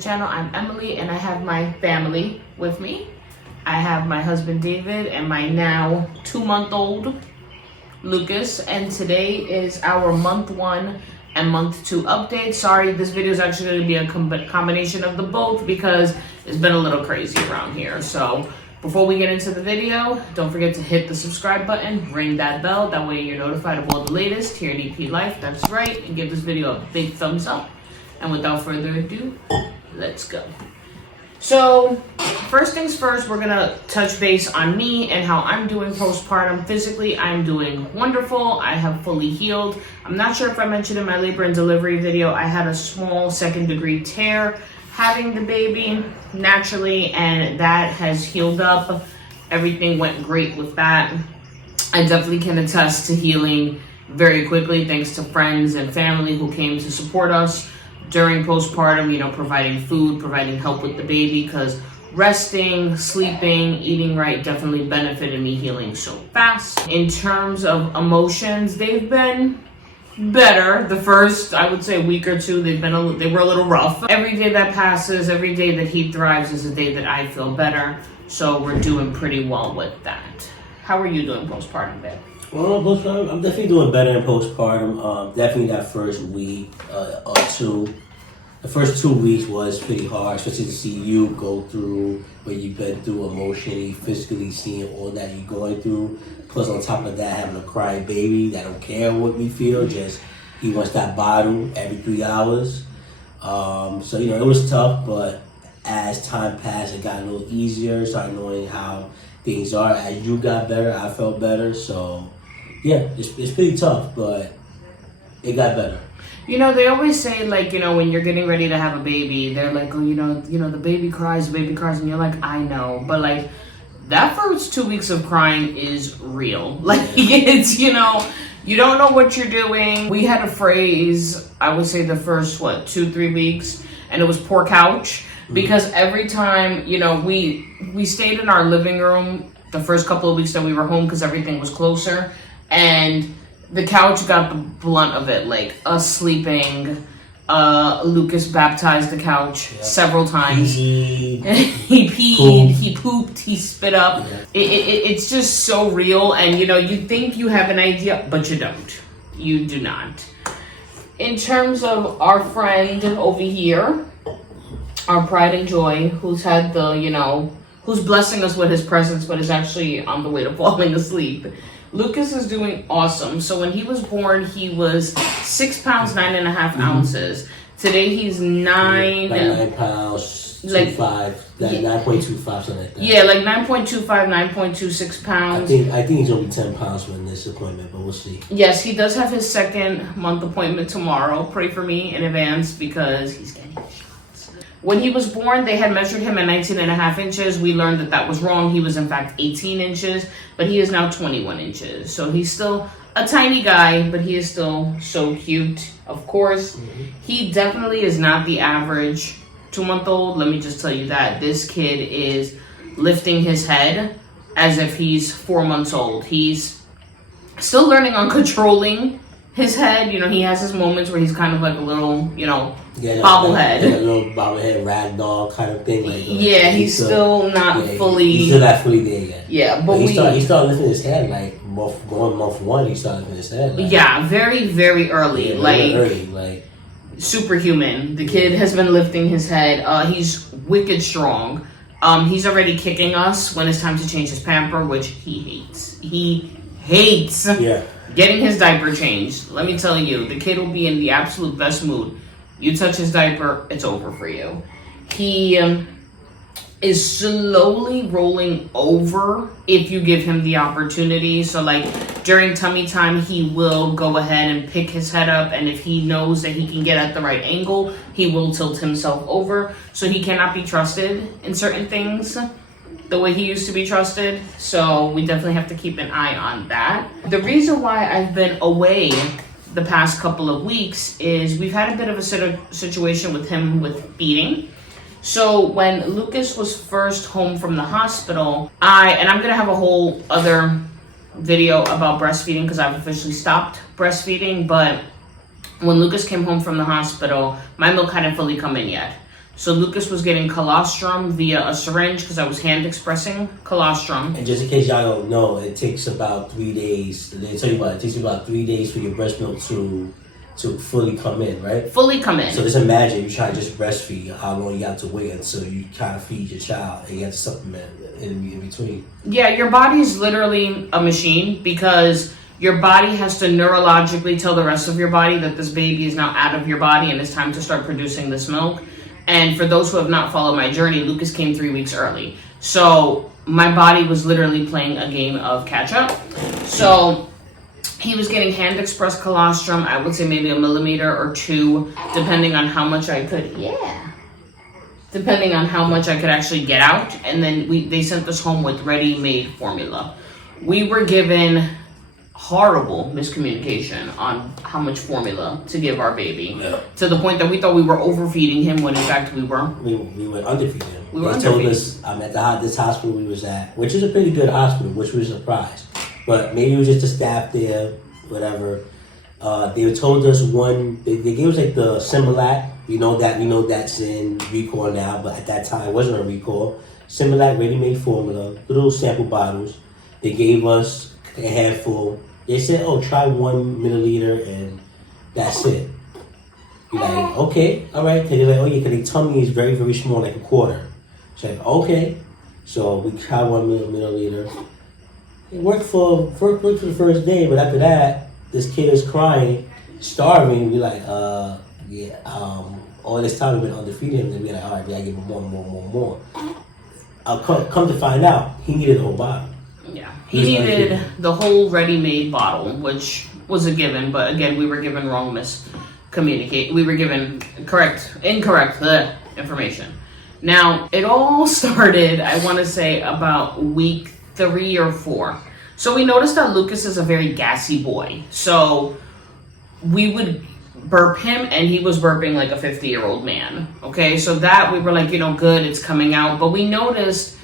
channel. I'm Emily and I have my family with me. I have my husband David and my now 2-month-old Lucas, and today is our month 1 and month 2 update. Sorry, this video is actually going to be a combination of the both because it's been a little crazy around here. So before we get into the video, don't forget to hit the subscribe button, ring that bell, that way you're notified of all the latest here at EP Life. That's right, and give this video a big thumbs up. And without further ado, let's go. So first things first, we're gonna touch base on me and how I'm doing postpartum. Physically, I'm doing wonderful. I have fully healed. I'm not sure if I mentioned in my labor and delivery video, I had a small 2nd-degree tear having the baby naturally, and that has healed up. Everything went great with that. I definitely can attest to healing very quickly thanks to friends and family who came to support us during postpartum, you know, providing food, providing help with the baby, because resting, sleeping, eating right definitely benefited me healing so fast. In terms of emotions, they've been better. The first, I would say, week or two, they were a little rough. Every day that passes, every day that he thrives is a day that I feel better. So we're doing pretty well with that. How are you doing postpartum, babe? Well, postpartum, I'm definitely doing better in postpartum. Definitely that first week or two. The first 2 weeks was pretty hard, especially to see you go through what you've been through emotionally, physically, seeing all that you're going through. Plus, on top of that, having a crying baby that don't care what we feel, just he wants that bottle every 3 hours. So, you know, it was tough, but as time passed, it got a little easier. Started knowing how things are. As you got better, I felt better. So, yeah, it's pretty tough, but it got better. You know, they always say, like, you know, when you're getting ready to have a baby, they're like, oh, you know, the baby cries, and you're like, I know. But, like, that first 2 weeks of crying is real. Like, it's, you know, you don't know what you're doing. We had a phrase, I would say the first, 2-3 weeks, and it was poor couch. Because every time, you know, we stayed in our living room the first couple of weeks that we were home because everything was closer. And the couch got the blunt of it, like us sleeping. Lucas baptized the couch several times. He peed, he pooped, he spit up. It's just so real, and you know, you think you have an idea, but you don't. You do not. In terms of our friend over here, our pride and joy, who's had the, you know, who's blessing us with his presence, but is actually on the way to falling asleep. Lucas is doing awesome. So when he was born, he was 6 pounds, 9.5 ounces. Today he's 9 pounds, like 9.25, something like that. Yeah, like 9.25, 9.26 pounds. I think he's gonna be 10 pounds from this appointment, but we'll see. Yes, he does have his 2nd month appointment tomorrow. Pray for me in advance because he's getting shots. When he was born, they had measured him at 19.5 inches. We learned that that was wrong. He was in fact 18 inches, but he is now 21 inches. So he's still a tiny guy, but he is still so cute, of course. He definitely is not the average 2-month-old. Let me just tell you that. This kid is lifting his head as if he's 4 months old. He's still learning on controlling his head. You know, he has his moments where he's kind of like a little, you know, bobblehead. Yeah, a little bobblehead, ragdoll kind of thing. Like, yeah, he's still not fully. He's still not fully there yet. Yeah, but he started lifting his head like month 1. He started lifting his head. Like, yeah, very, very early. Yeah, like early, like superhuman. The kid has been lifting his head. He's wicked strong. He's already kicking us when it's time to change his pamper, which he hates. He hates. Yeah. Getting his diaper changed. Let me tell you, the kid will be in the absolute best mood. You touch his diaper, it's over for you. He is slowly rolling over if you give him the opportunity. So like during tummy time, he will go ahead and pick his head up. And if he knows that he can get at the right angle, he will tilt himself over. So he cannot be trusted in certain things the way he used to be trusted. So we definitely have to keep an eye on that. The reason why I've been away the past couple of weeks is we've had a bit of a situation with him with feeding. So when Lucas was first home from the hospital, I'm gonna have a whole other video about breastfeeding because I've officially stopped breastfeeding, but when Lucas came home from the hospital, my milk hadn't fully come in yet. So Lucas was getting colostrum via a syringe because I was hand expressing colostrum. And just in case y'all don't know, it takes about 3 days. They tell you about it takes about 3 days for your breast milk to fully come in, right? Fully come in. So just imagine you try to just breastfeed, how long you have to wait until you kind of feed your child, and you have to supplement in between. Yeah, your body is literally a machine because your body has to neurologically tell the rest of your body that this baby is now out of your body and it's time to start producing this milk. And for those who have not followed my journey, Lucas came 3 weeks early. So my body was literally playing a game of catch up. So he was getting hand expressed colostrum, I would say maybe 1 millimeter or 2, depending on how much I could, depending on how much I could actually get out. And then they sent us home with ready-made formula. We were given horrible miscommunication on how much formula to give our baby, to the point that we thought we were overfeeding him when in fact we were. We were underfeeding him. We were they told us at this hospital we was at, which is a pretty good hospital, which we were surprised. But maybe it was just the staff there, whatever. They told us they gave us like the Similac. We know that's in recall now, but at that time it wasn't a recall. Similac ready-made formula, little sample bottles. They gave us a handful. They said, "Oh, try 1 milliliter and that's it." You're like, "Okay, all right." Cause they're like, "Oh yeah," because their tummy is very, very small, like a quarter. It's like, okay. So we tried 1 milliliter. It worked for the first day, but after that, this kid is crying, starving. We're like, all this time we've been underfeeding him, and we're like, all right, we gotta give him more. Come to find out, he needed the whole bottle. Yeah, he needed the whole ready-made bottle, which was a given, but again, we were given we were given incorrect information. Now, it all started, I want to say, about week 3 or 4. So we noticed that Lucas is a very gassy boy. So we would burp him and he was burping like a 50-year-old man. Okay, so that we were like, good, it's coming out. But we noticed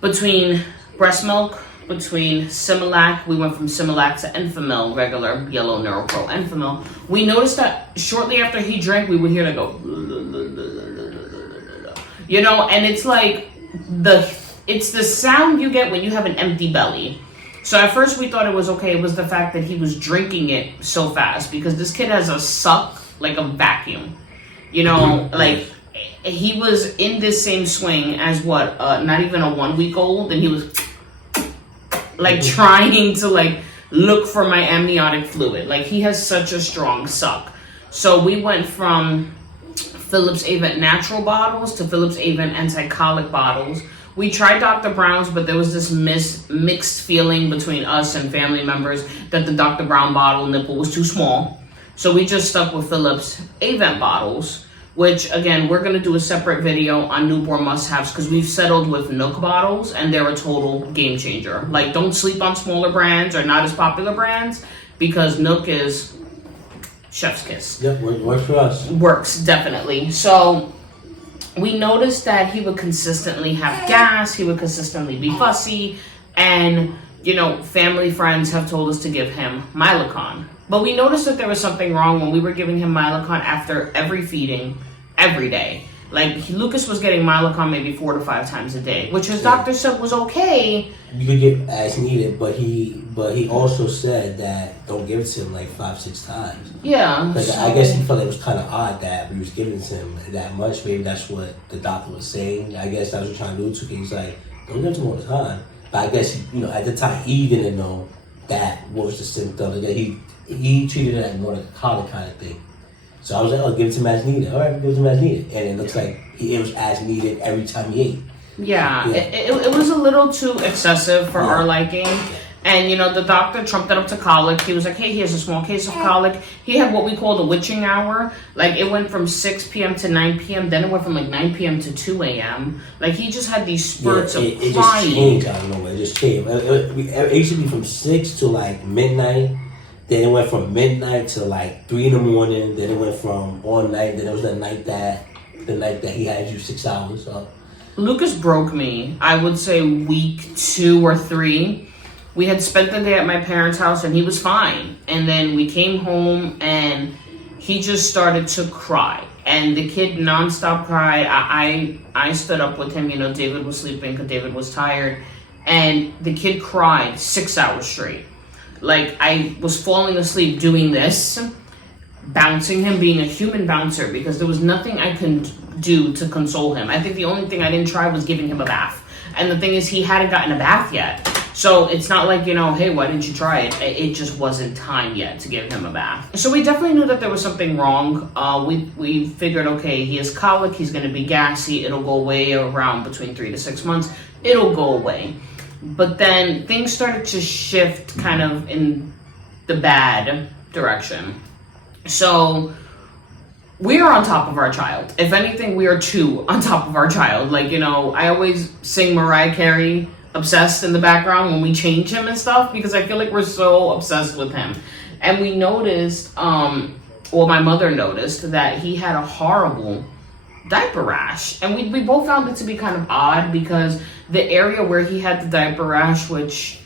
between breast milk, between Similac, we went from Similac to Enfamil, regular yellow NeuroPro Enfamil. We noticed that shortly after he drank, we would hear it go, and it's like it's the sound you get when you have an empty belly. So at first we thought it was okay. It was the fact that he was drinking it so fast because this kid has a suck like a vacuum. Like he was in this same swing as not even a 1-week-old, and he was like trying to like look for my amniotic fluid. Like he has such a strong suck. So we went from Philips Avent natural bottles to Philips Avent anti-colic bottles. We tried Dr. Brown's, but there was this mixed feeling between us and family members that the Dr. Brown bottle nipple was too small. So we just stuck with Philips Avent bottles, which again, we're gonna do a separate video on newborn must-haves because we've settled with Nook bottles and they're a total game changer. Like, don't sleep on smaller brands or not as popular brands because Nook is chef's kiss. Yep, works for us. Works, definitely. So we noticed that he would consistently have gas, he would consistently be fussy, and, family friends have told us to give him Mylicon. But we noticed that there was something wrong when we were giving him Mylicon after every feeding, every day. Like, Lucas was getting Mylicon maybe 4 to 5 times a day, which his doctor said was okay. You could get as needed, but he also said that don't give it to him like 5-6 times. Yeah. Because I guess he felt it was kind of odd that we was giving it to him that much. Maybe that's what the doctor was saying. I guess that's what trying to do to him. He's like, don't give it to him all the time. But I guess, at the time, he didn't know that what was the symptom. That he treated it as more like a colic kind of thing. So I was like, oh, give it to him as needed. All right, give it to him as needed. And it looks like it was as needed every time he ate. Yeah. It was a little too excessive for our liking. And, the doctor trumped it up to colic. He was like, hey, here's a small case of colic. He had what we call the witching hour. Like, it went from 6 p.m. to 9 p.m. Then it went from, 9 p.m. to 2 a.m. Like, he just had these spurts of crying. It just changed out of nowhere. It just changed. It used to be from 6 to, midnight. Then it went from midnight to, 3 in the morning. Then it went from all night. Then it was the night that he had you 6 hours up. Lucas broke me, I would say week 2 or 3. We had spent the day at my parents' house and he was fine. And then we came home and he just started to cry. And the kid nonstop cried. I stood up with him. You know, David was sleeping because David was tired. And the kid cried 6 hours straight. Like, I was falling asleep doing this, bouncing him, being a human bouncer, because there was nothing I could do to console him. I think the only thing I didn't try was giving him a bath. And the thing is, he hadn't gotten a bath yet. So it's not like, you know, hey, why didn't you try it? It just wasn't time yet to give him a bath. So we definitely knew that there was something wrong. We figured, okay, he has colic, he's going to be gassy, it'll go away around between 3 to 6 months. It'll go away. But then things started to shift kind of in the bad direction. So we are on top of our child. If anything, we are two on top of our child. Like, you know, I always sing Mariah Carey Obsessed in the background when we change him and stuff, because I feel like we're so obsessed with him. And we noticed, well, my mother noticed that he had a horrible diaper rash. And we both found it to be kind of odd, because the area where he had the diaper rash, which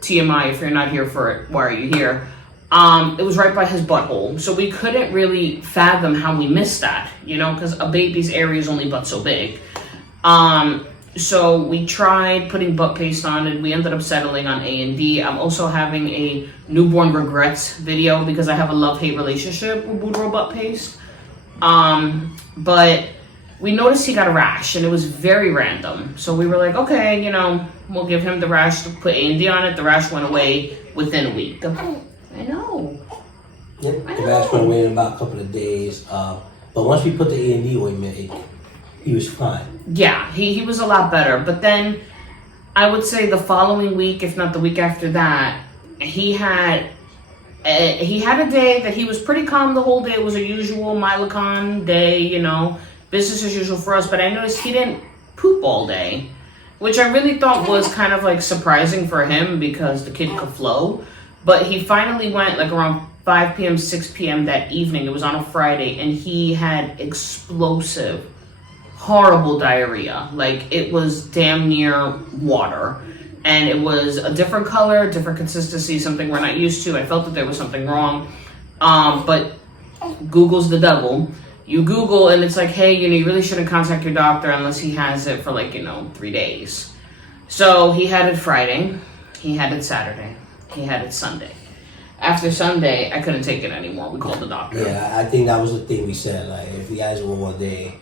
TMI, if you're not here for it, why are you here? It was right by his butthole. So we couldn't really fathom how we missed that, you know, because a baby's area is only but so big. So we tried putting butt paste on it. We ended up settling on A&D. I'm also having a newborn regrets video because I have a love-hate relationship with Boudreaux butt paste. But we noticed he got a rash, and it was very random. So we were like, okay, you know, we'll give him the rash, to put A&D on it. The rash went away within a week. I know. Yep, the rash went away in about a couple of days. But once we put the A&D ointment, he was fine. Yeah, he was a lot better. But then I would say the following week, if not the week after that, he had a day that he was pretty calm the whole day. It was a usual Milacon day, you know, business as usual for us. But I noticed he didn't poop all day, which I really thought was kind of like surprising for him because the kid could flow. But he finally went like around 5 p.m., 6 p.m. that evening. It was on a Friday, and he had explosive, horrible diarrhea. Like, it was damn near water. And it was a different color, different consistency, something we're not used to. I felt that there was something wrong. But Google's the devil. You Google, and it's like, hey, you know, you really shouldn't contact your doctor unless he has it for, like, you know, 3 days. So he had it Friday. He had it Saturday. He had it Sunday. After Sunday, I couldn't take it anymore. We called the doctor. Yeah, I think that was the thing we said. Like, if he has one more day,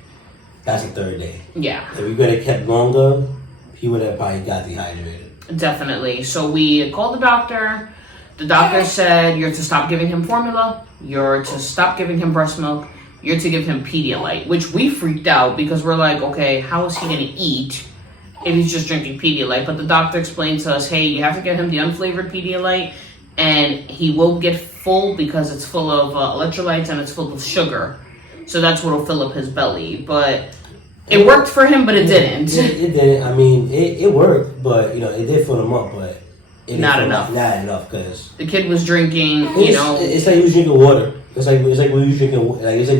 that's the third day. Yeah. If we could have kept longer, he would have probably got dehydrated. Definitely. So we called the doctor. The doctor said, you're to stop giving him formula. You're to stop giving him breast milk. You're to give him Pedialyte, which we freaked out because we're like, okay, how is he going to eat if he's just drinking Pedialyte? But the doctor explained to us, hey, you have to give him the unflavored Pedialyte, and he will get full because it's full of electrolytes and it's full of sugar. So that's what will fill up his belly. But it worked for him, but it didn't. It didn't. I mean, it worked, but, you know, it did fill him up, but it not enough. Not enough, because the kid was drinking, you know. It's like he was drinking water. It's like we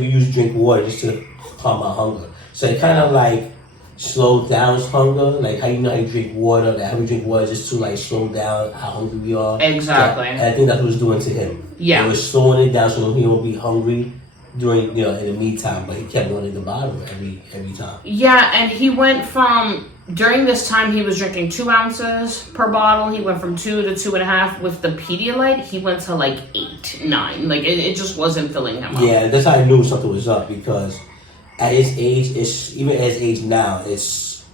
used to drink water just to calm our hunger. So it kind of like slowed down hunger, like how you know how you drink water, like how we drink water just to like slow down how hungry we are. Exactly. And I think that's what it was doing to him. Yeah. It was slowing it down so he won't be hungry during, you know, in the meantime, but he kept going in the bottle every time. Yeah, and he went from, during this time he was drinking 2 ounces per bottle. He went from 2 to 2.5 with the Pedialyte. He went to like 8, 9. Like it just wasn't filling him up. Yeah, that's how I knew something was up, because at his age, even at his age now, it's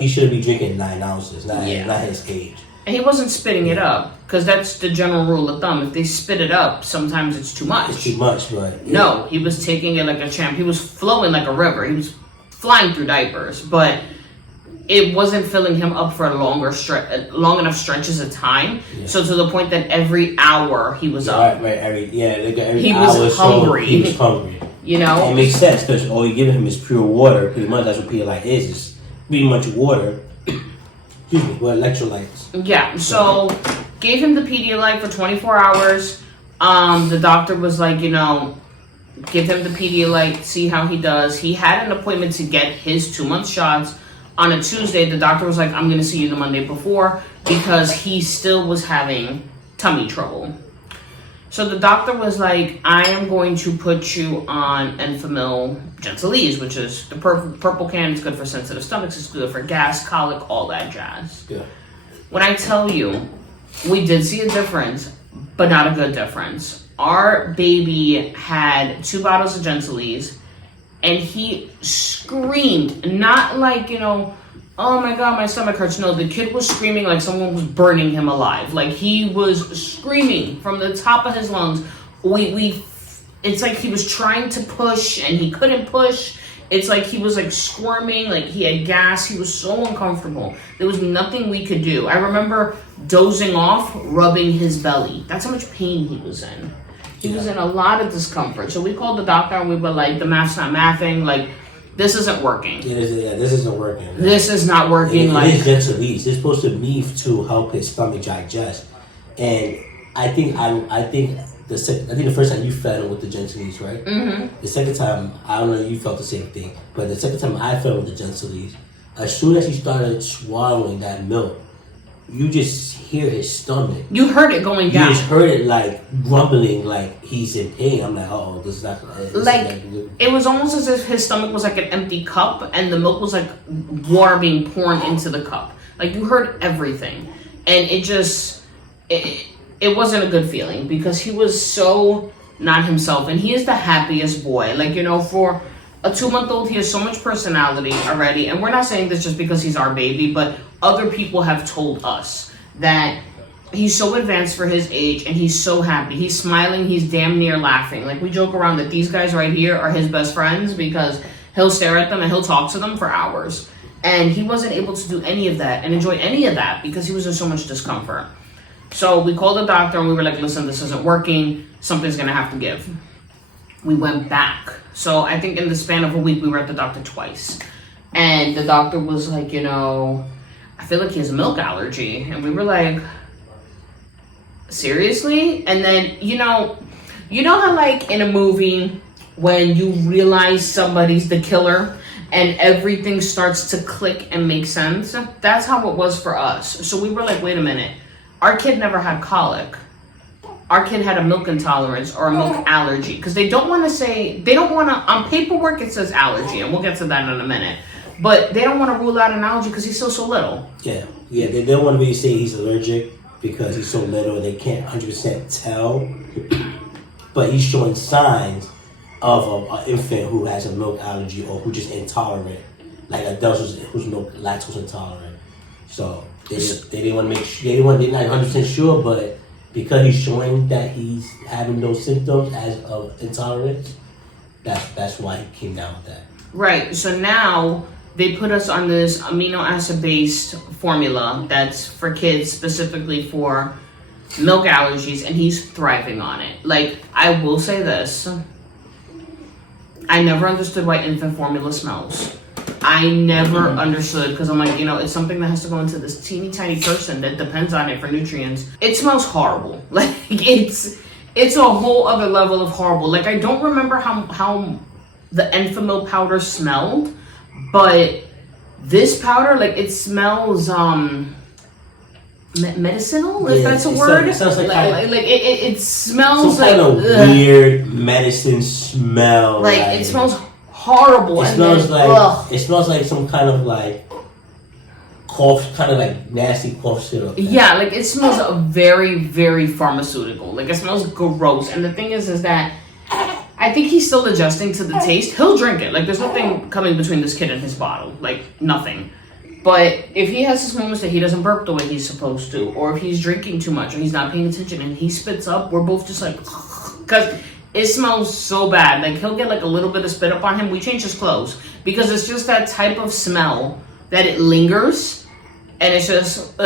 he shouldn't be drinking 9 ounces, not his age. And he wasn't spitting it up, because that's the general rule of thumb. If they spit it up, sometimes it's too much. It's too much, right? Yeah. No, he was taking it like a champ. He was flowing like a river. He was flying through diapers, but it wasn't filling him up for long enough stretches of time. Yeah. So to the point that every hour he was up. Right. Every he hour was hungry. He was hungry. You know? It makes sense, because all you're giving him is pure water. Pretty much that's what Pedialyte is pretty much water. Excuse me, with electrolytes. Yeah, so gave him the Pedialyte for 24 hours. The doctor was like, you know, give him the Pedialyte, see how he does. He had an appointment to get his 2-month shots on a Tuesday. The doctor was like, I'm going to see you the Monday before, because he still was having tummy trouble. So the doctor was like, I am going to put you on Enfamil Gentilese, which is the purple can. It's good for sensitive stomachs. It's good for gas, colic, all that jazz. Yeah. When I tell you, we did see a difference, but not a good difference. Our baby had 2 bottles of Gentilese, and he screamed, not like, oh my God, my stomach hurts. No, the kid was screaming like someone was burning him alive. Like he was screaming from the top of his lungs. It's like he was trying to push and he couldn't push. It's like he was like squirming, like he had gas. He was so uncomfortable. There was nothing we could do. I remember dozing off, rubbing his belly. That's how much pain he was in. He was in a lot of discomfort. So we called the doctor and we were like, the math's not mathing. Like, this isn't working. This isn't working. This is not working. It is Gentilese. It's supposed to be to help his stomach digest. And I think the first time you fed him with the Gentilese, right? Mm-hmm. The second time, I don't know if you felt the same thing, but the second time I fed him with the Gentilese, as soon as he started swallowing that milk, you just hear his stomach. You heard it going down. You just heard it like rumbling, like he's in pain. I'm like, oh, this is not. It was almost as if his stomach was like an empty cup, and the milk was like water being poured into the cup. Like you heard everything, and it wasn't a good feeling because he was so not himself, and he is the happiest boy. Like for a 2-month-old, he has so much personality already, and we're not saying this just because he's our baby, but other people have told us that he's so advanced for his age and he's so happy. He's smiling, he's damn near laughing. Like we joke around that these guys right here are his best friends because he'll stare at them and he'll talk to them for hours. And he wasn't able to do any of that and enjoy any of that because he was in so much discomfort. So we called the doctor and we were like, listen, this isn't working. Something's gonna have to give. We went back. So I think in the span of a week, we were at the doctor twice. And the doctor was like, I feel like he has a milk allergy. And we were like, seriously? And then, you know how like in a movie, when you realize somebody's the killer and everything starts to click and make sense? That's how it was for us. So we were like, wait a minute. Our kid never had colic. Our kid had a milk intolerance or a milk allergy. Because on paperwork it says allergy, and we'll get to that in a minute. But they don't want to rule out an allergy because he's still so little. Yeah, they don't want to really say he's allergic because he's so little. They can't 100% tell. But he's showing signs of an infant who has a milk allergy or who's just intolerant. Like adults who's lactose intolerant. So they didn't want to make sure. They're not 100% sure, but because he's showing that he's having those symptoms as of intolerance, that's why he came down with that. Right. So now they put us on this amino acid based formula that's for kids, specifically for milk allergies, and he's thriving on it. Like, I will say this. I never understood why infant formula smells. I never understood because I'm like, it's something that has to go into this teeny tiny person that depends on it for nutrients. It smells horrible. Like it's a whole other level of horrible. Like I don't remember how the Enfamil powder smelled, but this powder, like it smells medicinal, if that's a word. It sounds it smells some like kind of weird medicine smell. Like it smells horrible. It smells like some kind of like cough, kind of like nasty cough syrup. Yeah, like it smells very, very pharmaceutical. Like it smells gross. And the thing is that I think he's still adjusting to the taste. He'll drink it. Like there's nothing coming between this kid and his bottle. Like nothing. But if he has his moments that he doesn't burp the way he's supposed to, or if he's drinking too much or he's not paying attention and he spits up, we're both just like, because it smells so bad. Like he'll get like a little bit of spit up on him. We change his clothes because it's just that type of smell that it lingers, and it's just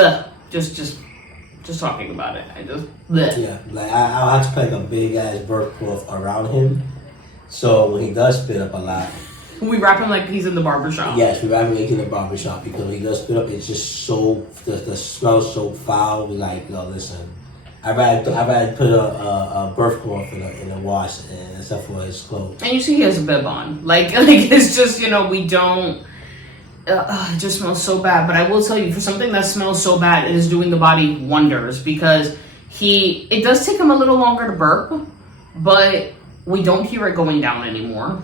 just talking about it. Yeah, like I'll have to put like a big ass burp cloth around him, so when he does spit up a lot, we wrap him like he's in the barbershop. Yes, we wrap him like he's in the barbershop because when he does spit up, it's just so the smell's so foul. We like, no, listen. I'd rather put a birth cloth in the wash and stuff for his clothes. And you see he has a bib on. Like it's just, we don't... it just smells so bad. But I will tell you, for something that smells so bad, it is doing the body wonders because It does take him a little longer to burp, but we don't hear it going down anymore.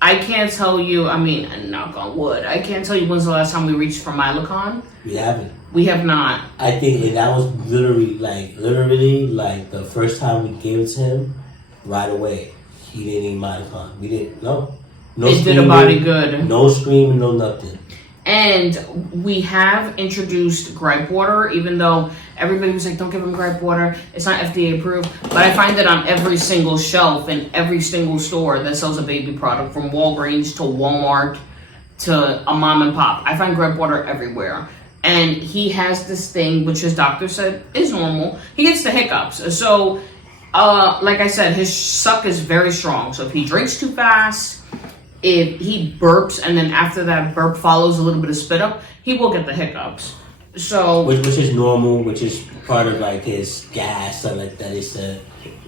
I can't tell you, I mean, knock on wood, I can't tell you when's the last time we reached for Milacon. We haven't. We have not. I think that was literally the first time we gave it to him, right away. He didn't need Milacon. We didn't, no. It did a body good. No screaming, no nothing. And we have introduced gripe water, even though everybody was like, don't give him gripe water. It's not FDA approved. But I find it on every single shelf in every single store that sells a baby product, from Walgreens to Walmart to a mom and pop. I find gripe water everywhere. And he has this thing, which his doctor said is normal. He gets the hiccups. So, like I said, his suck is very strong. So if he drinks too fast, if he burps and then after that burp follows a little bit of spit up, he will get the hiccups. So which is normal, which is part of like his gas, something like that. He said,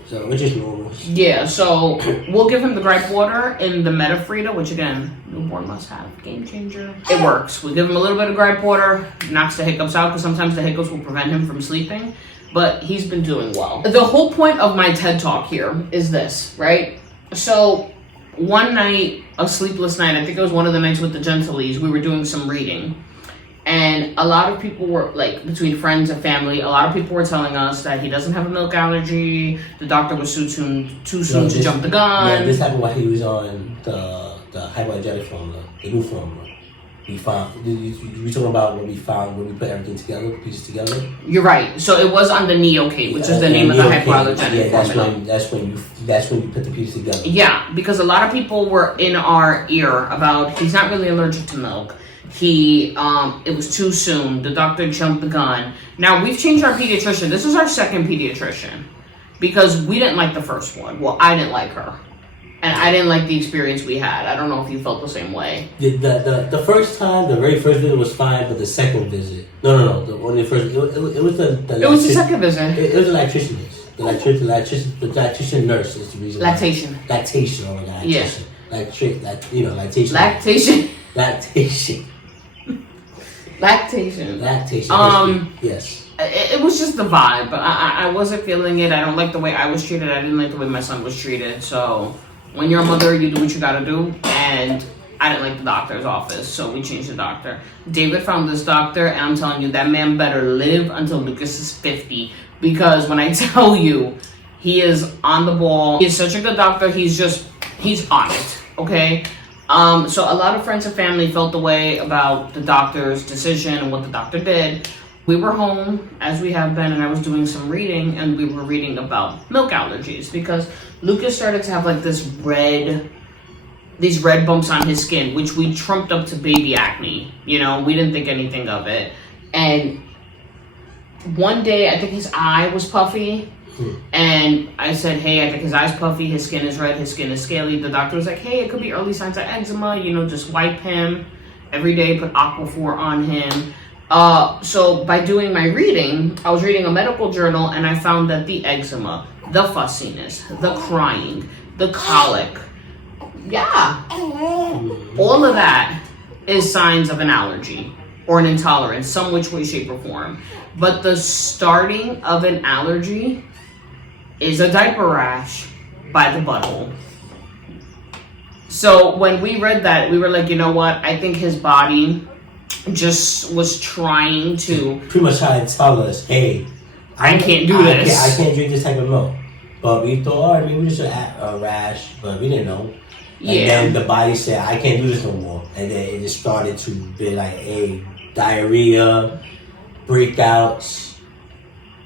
so which is normal. Yeah, so we'll give him the gripe water in the Metafrida, which again, newborn must have, game changer. It works. We give him a little bit of gripe water, knocks the hiccups out, because sometimes the hiccups will prevent him from sleeping. But he's been doing well. The whole point of my TED Talk here is this, right? So one night, a sleepless night, I think it was one of the nights with the Gentilies, we were doing some reading. And a lot of people were, like, between friends and family, a lot of people were telling us that he doesn't have a milk allergy, the doctor was too soon to jump the gun. Yeah, this happened while he was on the hypoallergenic formula, the new formula. We found, we talking about when we put everything together, pieces together? You're right. So it was on the Neocate, which is the name of the hypoallergenic formula. That's when you put the pieces together. Yeah, because a lot of people were in our ear about he's not really allergic to milk. It was too soon. The doctor jumped the gun. Now we've changed our pediatrician. This is our second pediatrician because we didn't like the first one. Well, I didn't like her. And I didn't like the experience we had. I don't know if you felt the same way. The first time, the very first visit was fine, but the second visit, no. The only first, it was the. It was the second visit. It was the electricianist. The electrician nurse is the reason. Lactation. Lactation. Oh my god. Lactation. Yeah. Lactation. Lactation. Lactation. Lactation. Yes. It was just the vibe. I wasn't feeling it. I don't like the way I was treated. I didn't like the way my son was treated. So when you're a mother, you do what you gotta do. And I didn't like the doctor's office, so we changed the doctor. David found this doctor, and I'm telling you, that man better live until Lucas is 50. Because when I tell you, he is on the ball. He's such a good doctor. He's on it, okay? So a lot of friends and family felt the way about the doctor's decision and what the doctor did. We were home, as we have been, and I was doing some reading, and we were reading about milk allergies because Lucas started to have like these red bumps on his skin, which we trumped up to baby acne. You know, we didn't think anything of it. And one day, I think his eye was puffy, and I said, hey, I think his eye's puffy, his skin is red, his skin is scaly. The doctor was like, hey, it could be early signs of eczema, you know, just wipe him every day, put Aquaphor on him. So by doing my reading, I was reading a medical journal, and I found that the eczema, the fussiness, the crying, the colic, all of that is signs of an allergy or an intolerance, some which way, shape, or form. But the starting of an allergy is a diaper rash by the butthole. So when we read that, we were like, you know what? I think his body just was trying to pretty much try to tell us, hey, I can't do this. I can't drink this type of milk. But we thought, all right, maybe we just a rash, but we didn't know. And then the body said, I can't do this no more. And then it just started to be like, hey, diarrhea, breakouts,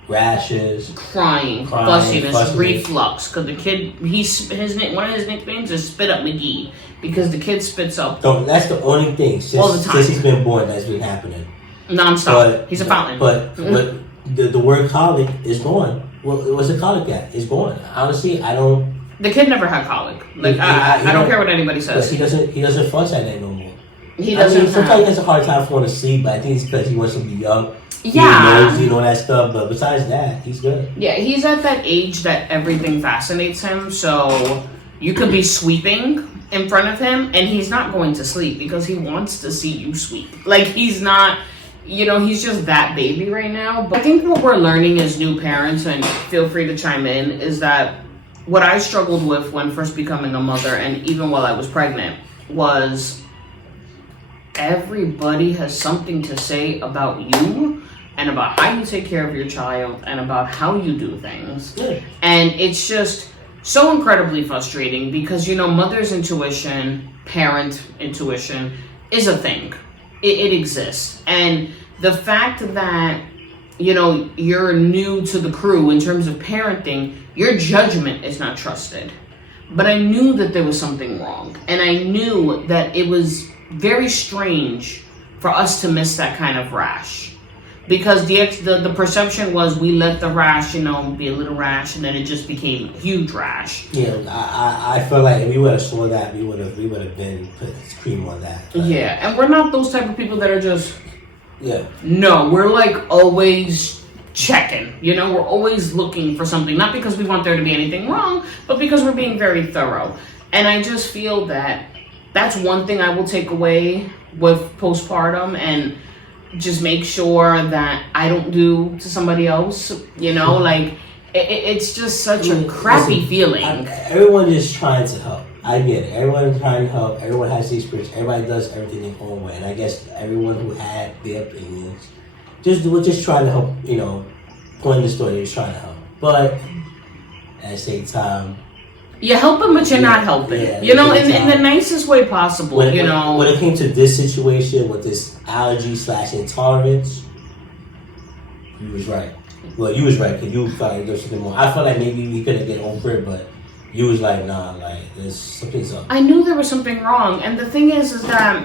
rashes, crying, fussiness, reflux. Because the kid, one of his nicknames is Spit Up McGee. Because the kid spits up. So that's the only thing all the time. Since he's been born that's been happening. Non-stop. He's a fountain. But the word colic is gone. Well, what's a colic at? It's gone. Honestly, I don't. The kid never had colic. Like I don't care what anybody says. He doesn't fuss at that no more. He doesn't. I mean, sometimes he has a hard time falling asleep, but I think it's because he wants to be young. Yeah. He knows that stuff. But besides that, he's good. Yeah, he's at that age that everything fascinates him. So you could be sweeping in front of him, and he's not going to sleep because he wants to see you sweep. Like he's not. you know, he's just that baby right now. But I think what we're learning as new parents, and feel free to chime in, is that what I struggled with when first becoming a mother, and even while I was pregnant, was everybody has something to say about you and about how you take care of your child and about how you do things. Yeah. And it's just so incredibly frustrating because, you know, mother's intuition, parent intuition is a thing. It exists. And the fact that, you know, you're new to the crew in terms of parenting, your judgment is not trusted. But I knew that there was something wrong. And I knew that it was very strange for us to miss that kind of rash. Because the perception was we let the rash, you know, be a little rash, and then it just became a huge rash. Yeah, I feel like if we would have saw that, we would have been put cream on that. But, yeah, and we're not those type of people that are just. Yeah. No, we're like always checking. You know, we're always looking for something, not because we want there to be anything wrong, but because we're being very thorough. And I just feel that that's one thing I will take away with postpartum, and just make sure that I don't do to somebody else, you know, like it's just such a crappy feeling. Everyone is trying to help. I get it. Everyone's trying to help. Everyone has the experience. Everybody does everything their own way. And I guess everyone who had their opinions just trying to help, you know, point the story, is trying to help. But at the same time, you're helping, but you're not helping. Yeah, you know, in the nicest way possible, when it came to this situation with this allergy/intolerance, you was right. Well, you was right, because you felt like there's something more. I felt like maybe we could have get over it, but you was like, nah, like, there's something's up. I knew there was something wrong. And the thing is that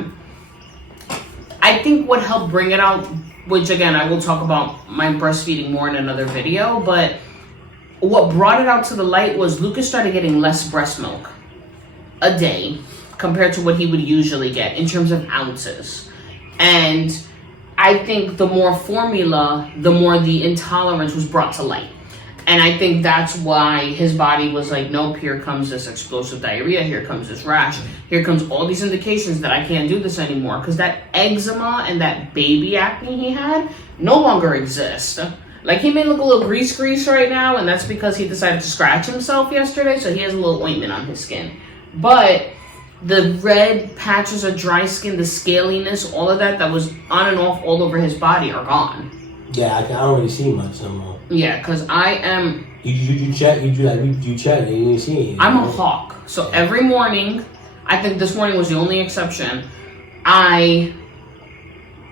I think what helped bring it out, which again, I will talk about my breastfeeding more in another video, but what brought it out to the light was Lucas started getting less breast milk a day compared to what he would usually get in terms of ounces. And I think the more formula, the more the intolerance was brought to light. And I think that's why his body was like, nope, here comes this explosive diarrhea, here comes this rash, here comes all these indications that I can't do this anymore. Because that eczema and that baby acne he had no longer exists. Like, he may look a little grease right now, and that's because he decided to scratch himself yesterday, so he has a little ointment on his skin. But the red patches of dry skin, the scaliness, all of that was on and off all over his body are gone. Yeah, I don't really see much anymore. Yeah, because I am... You check, and you didn't see anything. I'm a hawk. So every morning, I think this morning was the only exception, I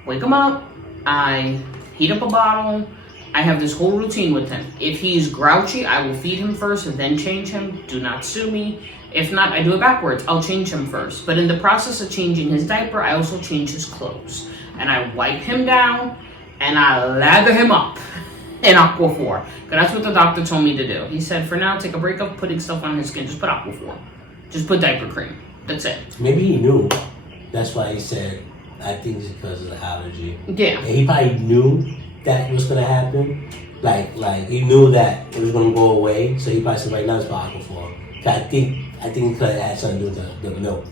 wake him up, I heat up a bottle, I have this whole routine with him. If he's grouchy, I will feed him first and then change him. Do not sue me. If not, I do it backwards. I'll change him first. But in the process of changing his diaper, I also change his clothes. And I wipe him down, and I lather him up in Aquaphor. Because that's what the doctor told me to do. He said, for now, take a break of putting stuff on his skin. Just put Aquaphor. Just put diaper cream. That's it. Maybe he knew. That's why he said, I think it's because of the allergy. Yeah. And he probably knew that was going to happen. Like he knew that it was going to go away. So he probably said, right now it's for Aquaphor. I think it could have had something to do with the milk.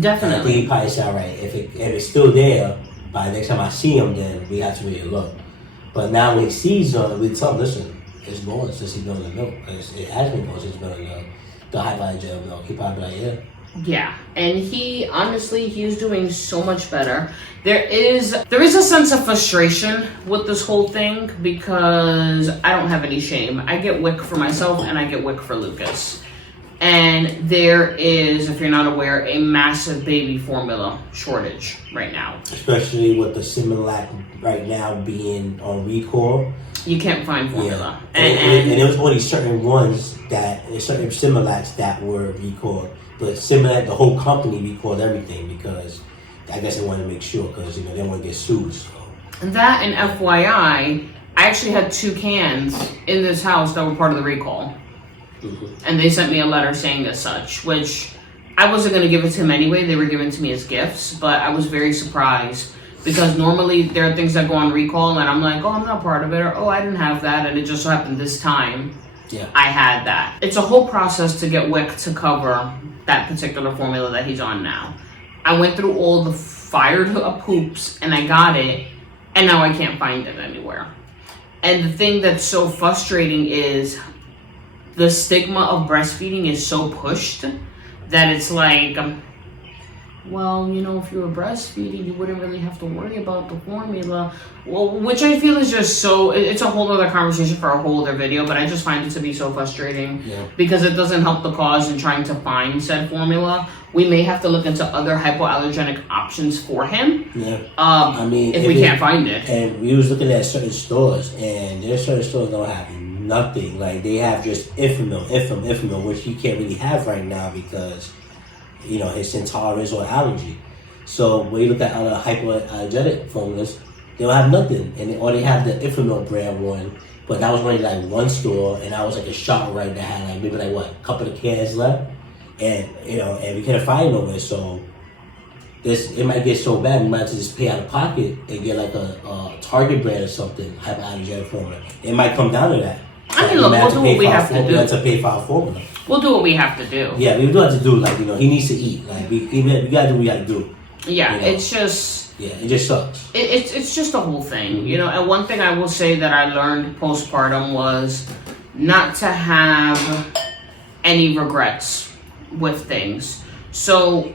Definitely. And I think he probably said, all right, if it's still there, by the next time I see him, then we have to really look. But now when he sees them, we tell him, listen, it's going since he's building the milk. It has been going since he's building the high value gel milk. He probably like, yeah. Yeah, and he's doing so much better. There is a sense of frustration with this whole thing because I don't have any shame. I get WIC for myself and I get WIC for Lucas. And there is, if you're not aware, a massive baby formula shortage right now. Especially with the Similac right now being on recall. You can't find formula. Yeah. And there was only certain Similacs that were recalled. But Similac, the whole company recalled everything because I guess they wanted to make sure because, you know, they don't want to get sued. So. That and FYI, I actually had 2 cans in this house that were part of the recall. Mm-hmm. And they sent me a letter saying as such, which I wasn't going to give it to him anyway. They were given to me as gifts, but I was very surprised because normally there are things that go on recall and I'm like, oh, I'm not part of it, or oh, I didn't have that, and it just so happened this time I had that. It's a whole process to get WIC to cover that particular formula that he's on now. I went through all the fired up hoops and I got it, and now I can't find it anywhere. And the thing that's so frustrating is the stigma of breastfeeding is so pushed that it's like, well, you know, if you were breastfeeding, you wouldn't really have to worry about the formula. Well, which I feel is just so, it's a whole other conversation for a whole other video, but I just find it to be so frustrating because it doesn't help the cause in trying to find said formula. We may have to look into other hypoallergenic options for him. Yeah. I mean, if we can't find it. And we was looking at certain stores, and there's certain stores don't have nothing. Like, they have just Infamil, which he can't really have right now because, you know, his intolerance or allergy. So when you look at other hypoallergenic formulas, they don't have nothing, or they have the Infamil brand one, but that was only like one store, and that was like a shop right that had like maybe like what, a couple of cans left, and you know, and we couldn't find it nowhere. So it might get so bad we might have to just pay out of pocket and get like a Target brand or something hypoallergenic formula. It might come down to that. I mean, look, we'll do what we have to do. We have to pay for our formula. We'll do what we have to do. Yeah, we do have to do, like, you know, he needs to eat. Like, we gotta do what we gotta do. Yeah, you know? it's just... Yeah, it just sucks. It's just a whole thing, you know. And one thing I will say that I learned postpartum was not to have any regrets with things. So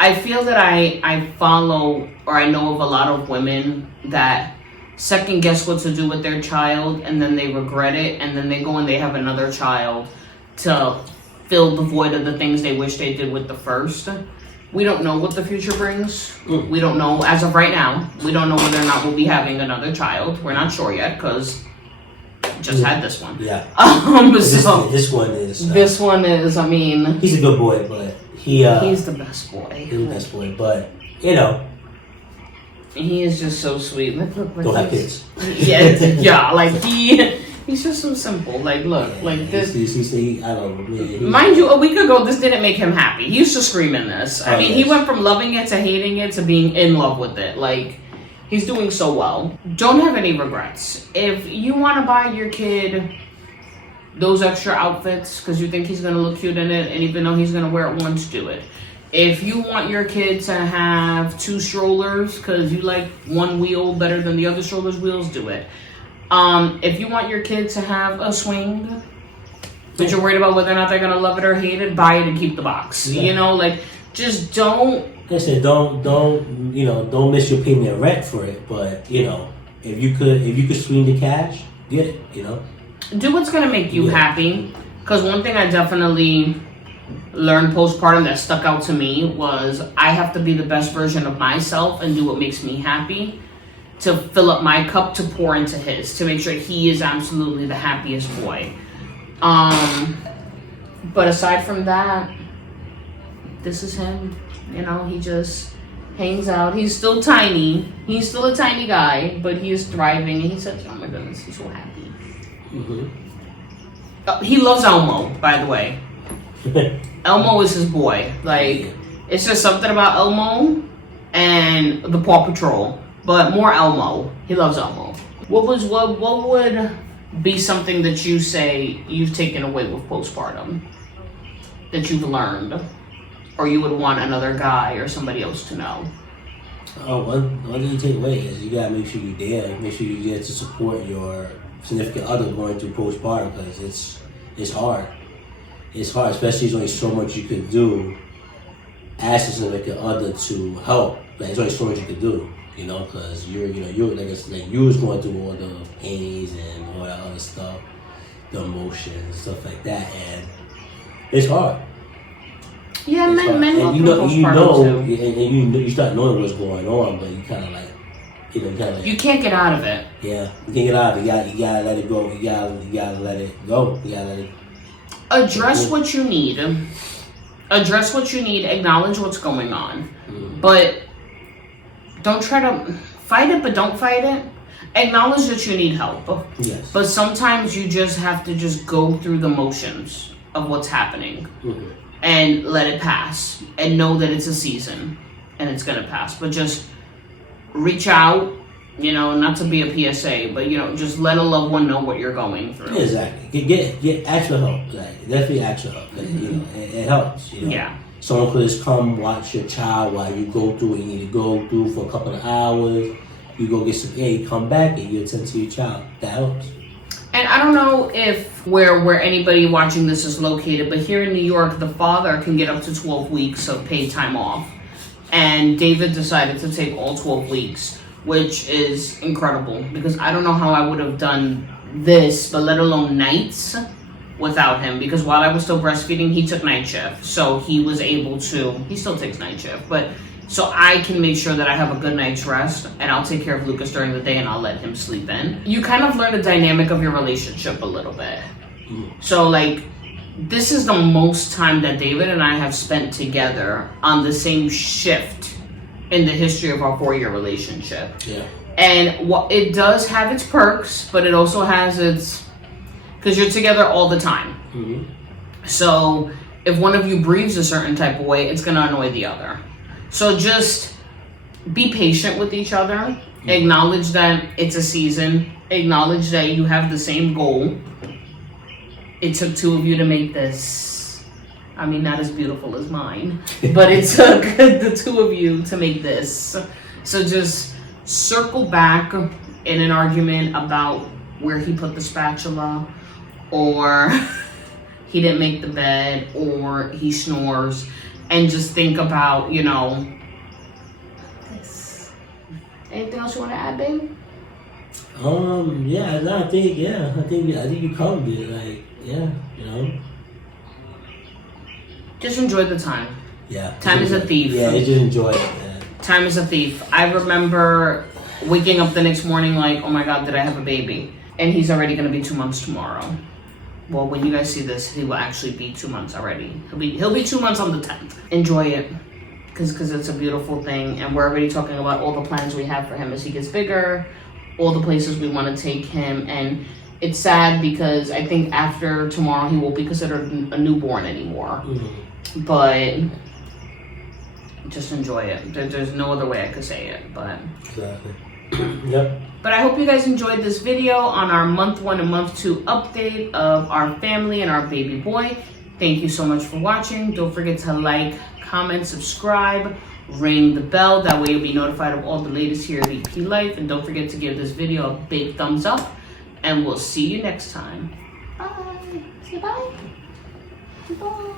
I feel that I follow, or I know of a lot of women that second guess what to do with their child, and then they regret it, and then they go and they have another child to fill the void of the things they wish they did with the first. We don't know what the future brings. We don't know, as of right now, we don't know whether or not we'll be having another child. We're not sure yet, because just had this one. Yeah. So this one is... this one is, I mean... He's a good boy, but he's the best boy. He's the best boy, but, you know... He is just so sweet. Like, don't have kids. Yeah, like he's just so simple. Like, look, like this. I don't know. Mind you, a week ago, this didn't make him happy. He used to scream in this. I mean, he went from loving it to hating it to being in love with it. Like, he's doing so well. Don't have any regrets. If you want to buy your kid those extra outfits because you think he's going to look cute in it, and even though he's going to wear it once, do it. If you want your kid to have 2 strollers because you like one wheel better than the other stroller's wheels, do it. If you want your kid to have a swing, but you're worried about whether or not they're gonna love it or hate it, buy it and keep the box. Yeah. You know, like, just don't. Like I said, don't miss your payment rent for it. But you know, if you could swing the cash, get it. You know, do what's gonna make you happy. Because one thing I definitely learned postpartum that stuck out to me was I have to be the best version of myself and do what makes me happy to fill up my cup to pour into his, to make sure he is absolutely the happiest boy. But aside from that, this is him. You know, he just hangs out. He's still tiny. He's still a tiny guy, but he is thriving. And he says, oh my goodness, he's so happy. He loves Elmo, by the way. Elmo is his boy. Like, it's just something about Elmo and the Paw Patrol, but more Elmo. He loves Elmo. What would be something that you say you've taken away with postpartum that you've learned, or you would want another guy or somebody else to know? One thing you take away is you gotta make sure you're there. Make sure you're there to support your significant other going through postpartum, because it's hard. It's hard, especially there's only so much you can do as a significant other to help. Like, there's only so much you can do, you know, because you're like you was going through all the pains and all that other stuff, the emotions, stuff like that, and it's hard. Yeah, it's men go and you start knowing what's going on, but you kind of like, you can't get out of it. Yeah, you can't get out of it. You gotta let it go. You gotta let it go. You gotta let it. Address what you need. Address what you need. Acknowledge what's going on. But don't try to fight it, but don't fight it. Acknowledge that you need help. Yes. But sometimes you just have to just go through the motions of what's happening and let it pass. And know that it's a season and it's going to pass. But just reach out. You know, not to be a PSA, but, you know, just let a loved one know what you're going through. Yeah, exactly. Get actual help. Like, definitely actual help. Like, you know, it helps. You know? Yeah. Someone could just come watch your child while you go through what you need to go through for a couple of hours, you go get some air, you come back, and you attend to your child. That helps. And I don't know if where anybody watching this is located, but here in New York, the father can get up to 12 weeks of paid time off. And David decided to take all 12 weeks, which is incredible because I don't know how I would have done this, but let alone nights, without him. Because while I was still breastfeeding, he took night shift. So he was able to, he still takes night shift, but so I can make sure that I have a good night's rest and I'll take care of Lucas during the day and I'll let him sleep in. You kind of learn the dynamic of your relationship a little bit. So like, this is the most time that David and I have spent together on the same shift in the history of our 4-year relationship. Yeah. And what it does have its perks, but it also has its, because you're together all the time. So if one of you breathes a certain type of way, it's going to annoy the other. So just be patient with each other. Acknowledge that it's a season. Acknowledge that you have the same goal. It took 2 of you to make this. I mean, not as beautiful as mine, but it took the 2 of you to make this. So just circle back in an argument about where he put the spatula, or he didn't make the bed, or he snores, and just think about, you know, this. Anything else you want to add, babe? Yeah, no, I think you covered it. Like, yeah, you know. Just enjoy the time. Yeah. Time is a thief. Yeah, just enjoy it, man. Time is a thief. I remember waking up the next morning like, oh my God, did I have a baby? And he's already going to be 2 months tomorrow. Well, when you guys see this, he will actually be 2 months already. He'll be 2 months on the 10th. Enjoy it, because it's a beautiful thing, and we're already talking about all the plans we have for him as he gets bigger, all the places we want to take him, and it's sad because I think after tomorrow he won't be considered a newborn anymore. But just enjoy it. There's no other way I could say it, but exactly. Yep. But I hope you guys enjoyed this video on our month 1 and month 2 update of our family and our baby boy. Thank you so much for watching. Don't forget to like, comment, subscribe, ring the bell. That way you'll be notified of all the latest here at EP Life. And don't forget to give this video a big thumbs up. And we'll see you next time. Bye. Say bye. Bye.